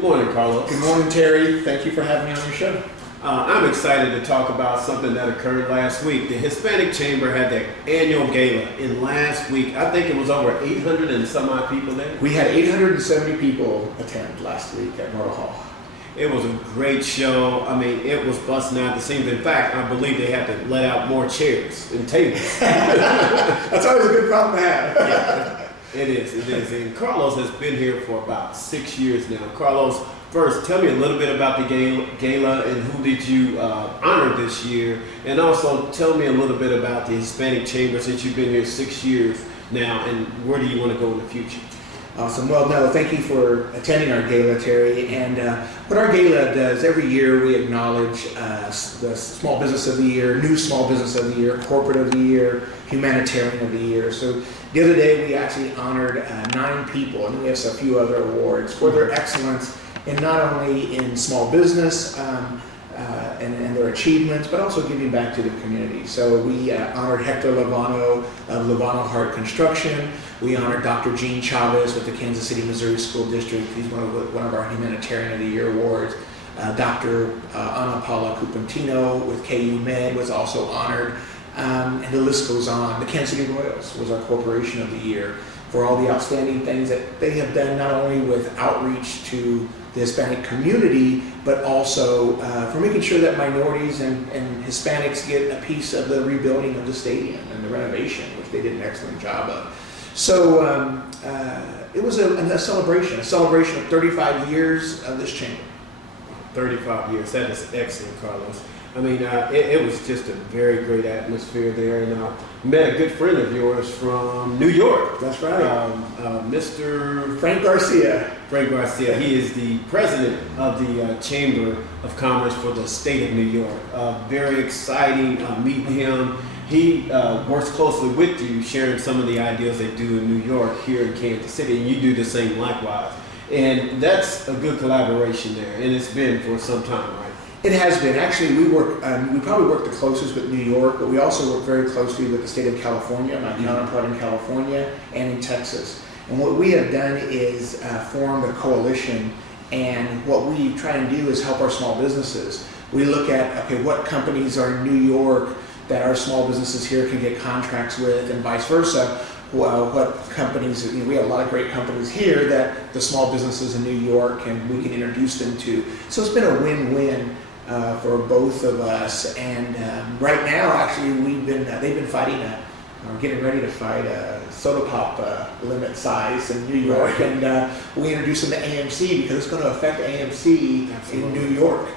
Good morning, Carlos. Good morning, Terry. Thank you for having me on your show. I'm excited to talk about something that occurred last week. The Hispanic Chamber had their annual gala, and last week, I think it was over 800 and some odd people there. We had 870 people attend last week at Myrtle Hall. It was a great show. I mean, it was busting out the seams. In fact, I believe they had to let out more chairs and tables. That's always a good problem to have. Yeah, it is. And Carlos has been here for about 6 years now. Carlos, first, tell me a little bit about the gala and who did you honor this year? And also tell me a little bit about the Hispanic Chamber since you've been here 6 years now, and where do you want to go in the future? Awesome. Well, no, thank you for attending our gala, Terry. And what our gala does, every year we acknowledge the Small Business of the Year, New Small Business of the Year, Corporate of the Year, Humanitarian of the Year. So the other day we actually honored 9 people, and we have a few other awards for their excellence in not only in small business and their achievements, but also giving back to the community. So we honored Hector Lovano of Lovano Hart Construction. We honored Dr. Gene Chavez with the Kansas City, Missouri School District. He's one of our Humanitarian of the Year awards. Dr. Ana Paula Cupantino with KU Med was also honored. And the list goes on. The Kansas City Royals was our Corporation of the Year for all the outstanding things that they have done, not only with outreach to the Hispanic community, but also for making sure that minorities and Hispanics get a piece of the rebuilding of the stadium and the renovation, which they did an excellent job of. So it was a celebration of 35 years of this chamber. 35 years. That is excellent, Carlos. I mean, it was just a very great atmosphere there, and met a good friend of yours from New York. That's right. Mr. Frank Garcia. Frank Garcia. He is the president of the Chamber of Commerce for the state of New York. Very exciting meeting him. He works closely with you, sharing some of the ideas they do in New York here in Kansas City, and you do the same likewise. And that's a good collaboration there, and it's been for some time, right? It has been. Actually, we probably work the closest with New York, but we also work very closely with the state of California, my counterpart in California, and in Texas. And what we have done is formed a coalition, and what we try and do is help our small businesses. We look at, okay, what companies are in New York that our small businesses here can get contracts with, and vice versa. Well, what companies, we have a lot of great companies here that the small businesses in New York and we can introduce them to. So it's been a win-win for both of us. And right now, actually, they've been fighting getting ready to fight a soda pop limit size in New York, and we introduced them to AMC because it's going to affect AMC in New York.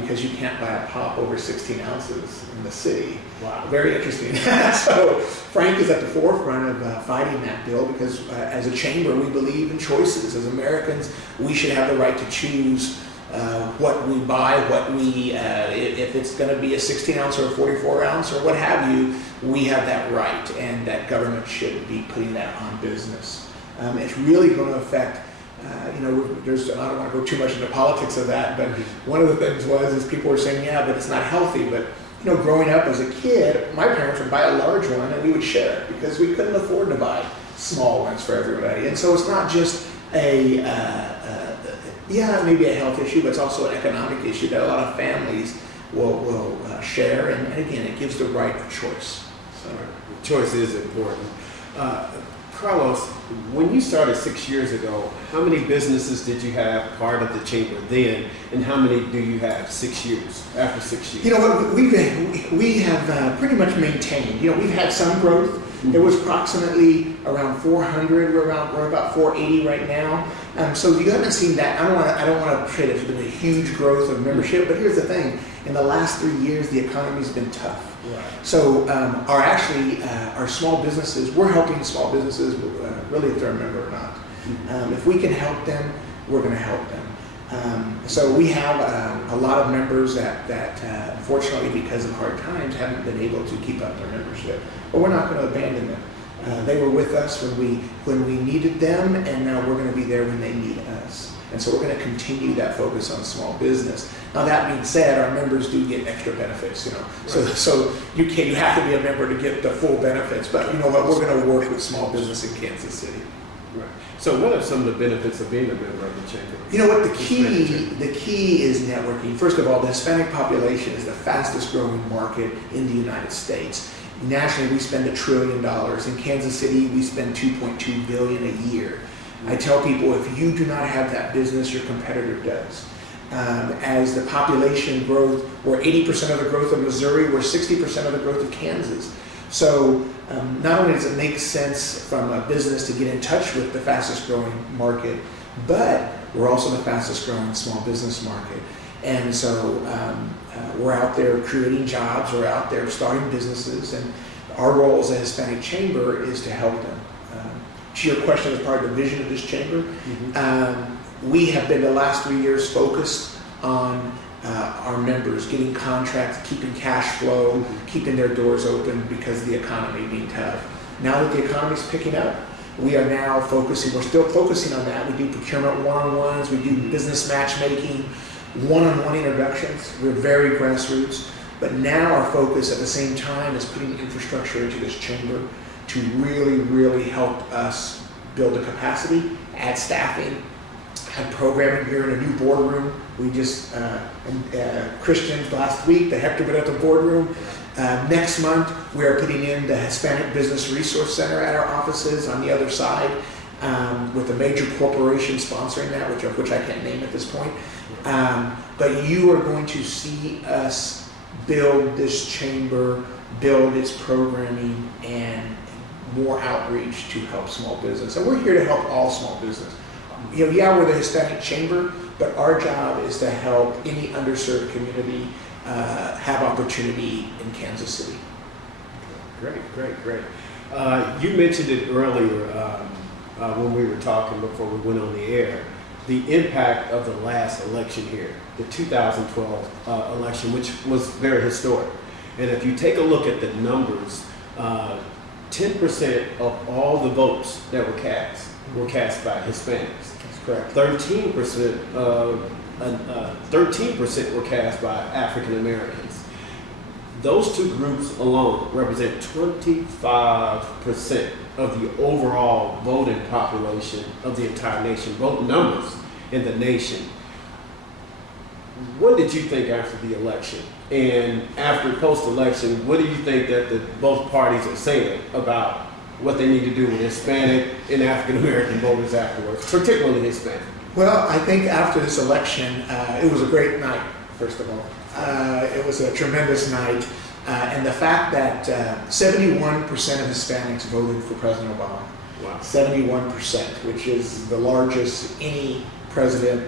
Because you can't buy a pop over 16 ounces in the city. Wow. Very interesting. So Frank is at the forefront of fighting that bill because as a chamber, we believe in choices. As Americans, we should have the right to choose what we buy, if it's going to be a 16 ounce or a 44 ounce or what have you, we have that right, and that government should be putting that on business. It's really going to affect I don't want to go too much into politics of that, but one of the things is people were saying, yeah, but it's not healthy. But, growing up as a kid, my parents would buy a large one and we would share it because we couldn't afford to buy small ones for everybody. And so it's not just maybe a health issue, but it's also an economic issue that a lot of families will share. And again, it gives the right of choice. So Choice is important. Carlos, when you started 6 years ago, how many businesses did you have part of the chamber then, and how many do you have after 6 years? You know what, we have pretty much maintained. We've had some growth. There was approximately around 400. We're about 480 right now. So you haven't seen that. I don't want to portray it as been a huge growth of membership, but here's the thing. In the last 3 years, the economy's been tough. Right. So our small businesses, we're helping small businesses, really if they're a member or not. If we can help them, we're going to help them. So we have a lot of members that unfortunately, because of hard times, haven't been able to keep up their membership. But we're not going to abandon them. They were with us when we needed them, and now we're going to be there when they need us. And so we're going to continue that focus on small business. Now that being said, our members do get extra benefits, So you have to be a member to get the full benefits. But you know what? We're going to work with small business in Kansas City. Right. So what are some of the benefits of being a member of the chamber? You know what, the Hispanic chamber? key is networking. First of all, the Hispanic population is the fastest growing market in the United States. Nationally, we spend $1 trillion. In Kansas City, we spend $2.2 billion a year. I tell people, if you do not have that business, your competitor does. As the population growth, we're 80% of the growth of Missouri, we're 60% of the growth of Kansas. So not only does it make sense from a business to get in touch with the fastest growing market, but we're also the fastest growing small business market. And so we're out there creating jobs, we're out there starting businesses, and our role as a Hispanic chamber is to help them. To your question, as part of the vision of this chamber, we have been the last 3 years focused on our members getting contracts, keeping cash flow, keeping their doors open because of the economy being tough. Now that the economy is picking up, we are now focusing, we're still focusing on that. We do procurement one-on-ones, we do business matchmaking, one-on-one introductions. We're very grassroots, but now our focus at the same time is putting infrastructure into this chamber to really, really help us build the capacity, add staffing, add programming. Here in a new boardroom. We just, Christian last week, the Hector been at the boardroom. Next month, we are putting in the Hispanic Business Resource Center at our offices on the other side, with a major corporation sponsoring that, which I can't name at this point. But you are going to see us build this chamber, build its programming, and more outreach to help small business. And we're here to help all small business. You know, yeah, we're the Hispanic chamber, but our job is to help any underserved community have opportunity in Kansas City. Great. You mentioned it earlier when we were talking before we went on the air, the impact of the last election here, the 2012 election, which was very historic. And if you take a look at the numbers, 10% of all the votes that were cast by Hispanics. That's correct. 13% were cast by African Americans. Those two groups alone represent 25% of the overall voting population of the entire nation, vote numbers in the nation. What did you think after the election? And after post-election, what do you think that both parties are saying about what they need to do with Hispanic and African American voters afterwards, particularly Hispanic? Well, I think after this election, it was a great night, first of all. It was a tremendous night. And the fact that 71% of Hispanics voted for President Obama. Wow. 71%, which is the largest any president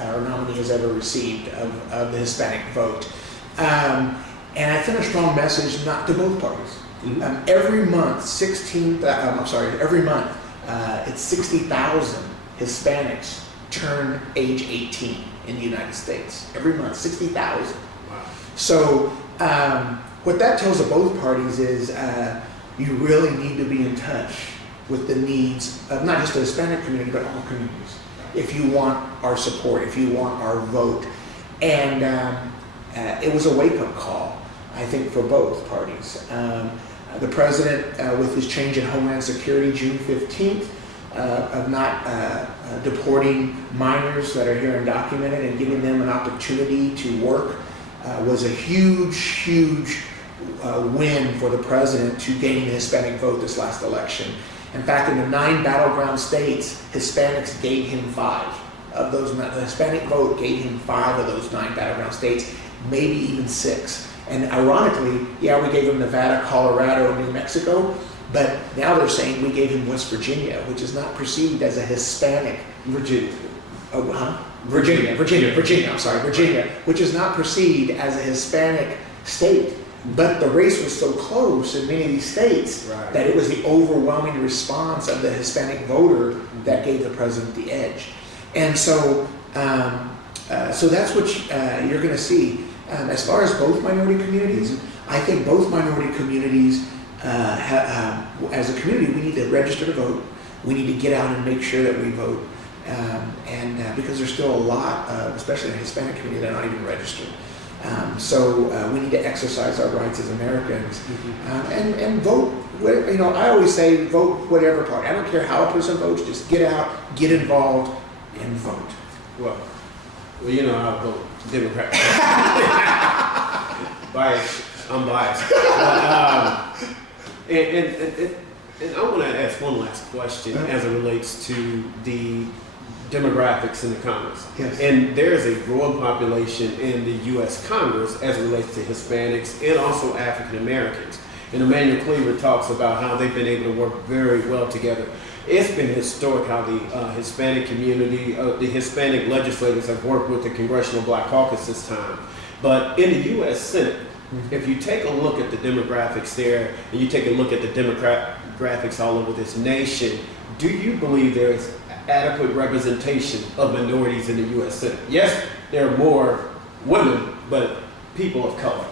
or nominee has ever received of the Hispanic vote. And I sent a strong message not to both parties. Every month, it's 60,000 Hispanics turn age 18 in the United States. Every month, 60,000. Wow. So what that tells of both parties is you really need to be in touch with the needs of not just the Hispanic community, but all communities. If you want our support, if you want our vote. And it was a wake-up call, I think, for both parties. The president, with his change in Homeland Security, June 15th, of not deporting minors that are here undocumented and giving them an opportunity to work, was a huge win for the president to gain the Hispanic vote this last election. In fact, in the 9 battleground states, Hispanics gave him 5 of those. The Hispanic vote gave him 5 of those 9 battleground states, maybe even 6. And ironically, yeah, we gave him Nevada, Colorado, New Mexico, but now they're saying we gave him West Virginia, which is not perceived as a Hispanic. Virginia, which is not perceived as a Hispanic state. But the race was so close in many of these states that it was the overwhelming response of the Hispanic voter that gave the president the edge. And so, so that's what you're going to see. As far as both minority communities, I think both minority communities, as a community, we need to register to vote. We need to get out and make sure that we vote. Because there's still a lot, especially in the Hispanic community, that are not even registered. So we need to exercise our rights as Americans and vote. You know, I always say vote whatever party. I don't care how a person votes. Just get out, get involved, and vote. Well, you know, I vote Democrat. Biased. I'm biased. But, and I want to ask one last question as it relates to the demographics in the Congress. Yes. And there is a growing population in the U.S. Congress as it relates to Hispanics and also African Americans. And Emmanuel Cleaver talks about how they've been able to work very well together. It's been historic how the Hispanic community, the Hispanic legislators have worked with the Congressional Black Caucus this time. But in the U.S. Senate, if you take a look at the demographics there, and you take a look at the demographics all over this nation, do you believe there is adequate representation of minorities in the U.S. Senate? Yes, there are more women, but people of color.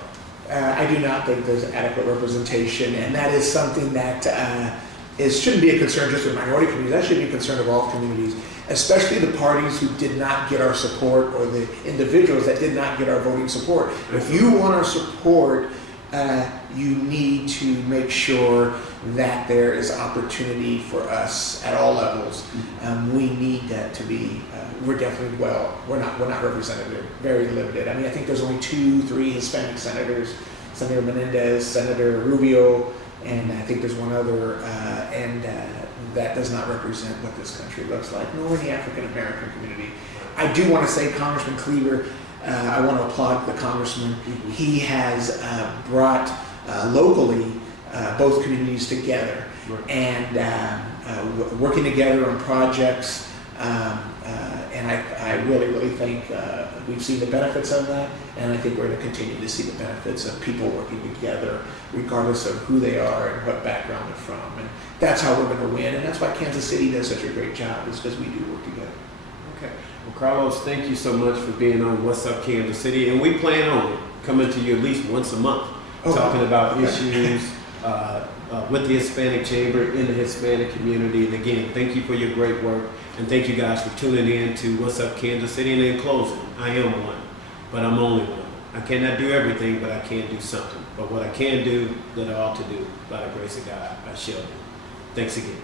I do not think there's adequate representation, and that is something that shouldn't be a concern just of minority communities. That should be a concern of all communities, especially the parties who did not get our support or the individuals that did not get our voting support. If you want our support, you need to make sure that there is opportunity for us at all levels. We need that to be. We're definitely we're not represented. Very limited. I mean, I think there's only 2-3 Hispanic senators: Senator Menendez, Senator Rubio, and I think there's one other. And that does not represent what this country looks like, nor in the African American community. I do want to say, Congressman Cleaver, I want to applaud the congressman. He has brought locally both communities together and working together on projects. And I really think we've seen the benefits of that, and I think we're going to continue to see the benefits of people working together, regardless of who they are and what background they're from. And that's how we're going to win, and that's why Kansas City does such a great job, is because we do work together. Okay. Well, Carlos, thank you so much for being on What's Up Kansas City, and we plan on coming to you at least once a month, talking about issues with the Hispanic Chamber in the Hispanic community. And again, thank you for your great work, and thank you guys for tuning in to What's Up Kansas City. And in closing, I am one, but I'm only one. I cannot do everything, but I can do something. But what I can do, that I ought to do, by the grace of God, I shall do. Thanks again.